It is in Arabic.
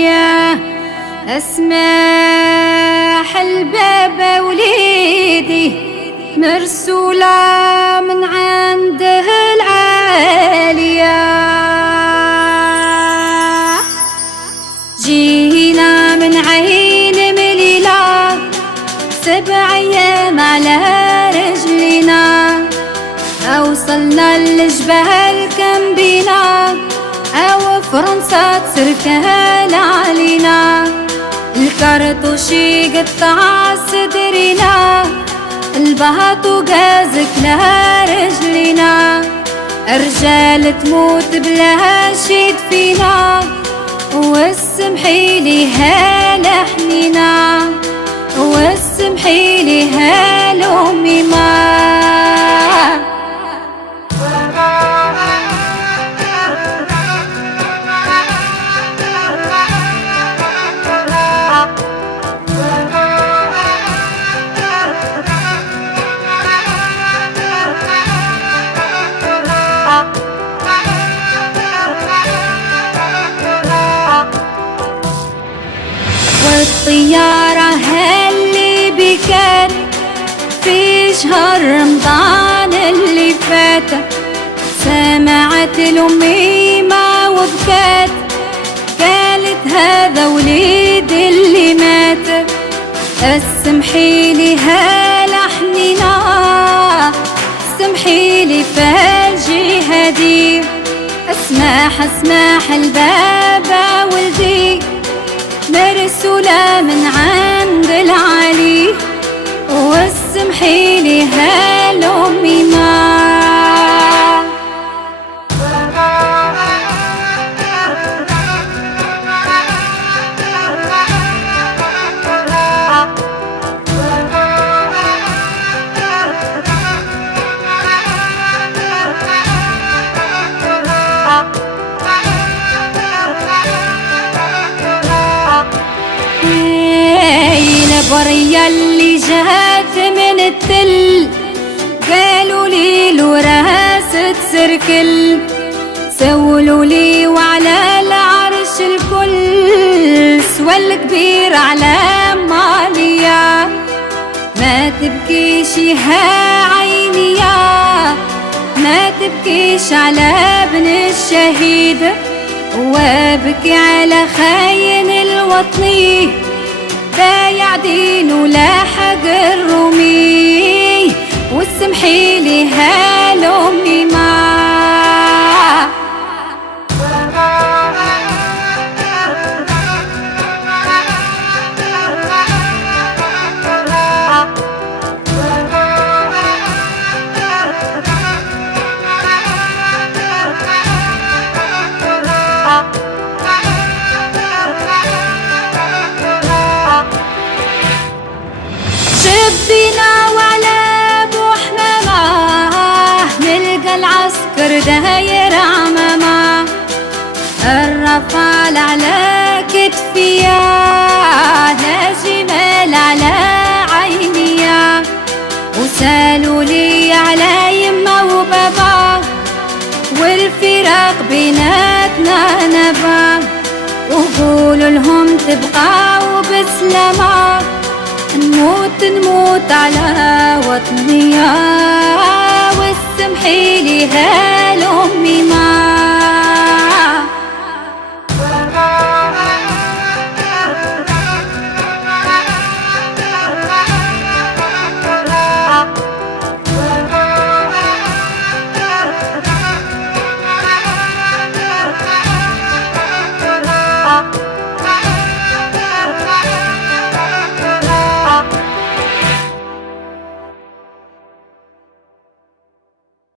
ليا اسمح الباب وليدي مرسولة من عنده العالية. جينا من عين مليلة 7 أيام على رجلنا، أوصلنا للجبال كم بينا أو فرنسا تسركل علينا. الكرطوشي قطع صدرنا، البهطو قازك لها رجلنا. الرجال تموت بلا شي فينا، والسمحي ليها لحنينا، والسمحي ليها لأمي ما. والطيارة اللي بكت في شهر رمضان اللي فات، سمعت الأميمة وبكت، قالت هذا وليد اللي مات. اسمحي لها لحننا، اسمحي لي فالجي هدي. اسمح البابا ولدي مرسولة من عند العلي، واسمحي لها لأمي ما. البرية اللي جات من التل، قالوا لي الوراس تسركل، سولوا لي وعلى العرش الكل، سوى الكبير على مالية. ما تبكيش يا عيني يا، ما تبكيش على ابن الشهيد، وابكي على خاين الوطني، بايع دينه لاحق الرومي، واسمحي لها لأمي ما. شبينا وعلى ابو حمامه، نلقى العسكر داير عمامه، الرفال على كتفيا، لا جمال على عينيا. وسالوا لي على يما وبابا، والفراق بيناتنا نبا، وقولوا لهم تبقاو بسلامه، نموت على وطني، والسمحي لها لأمي ما.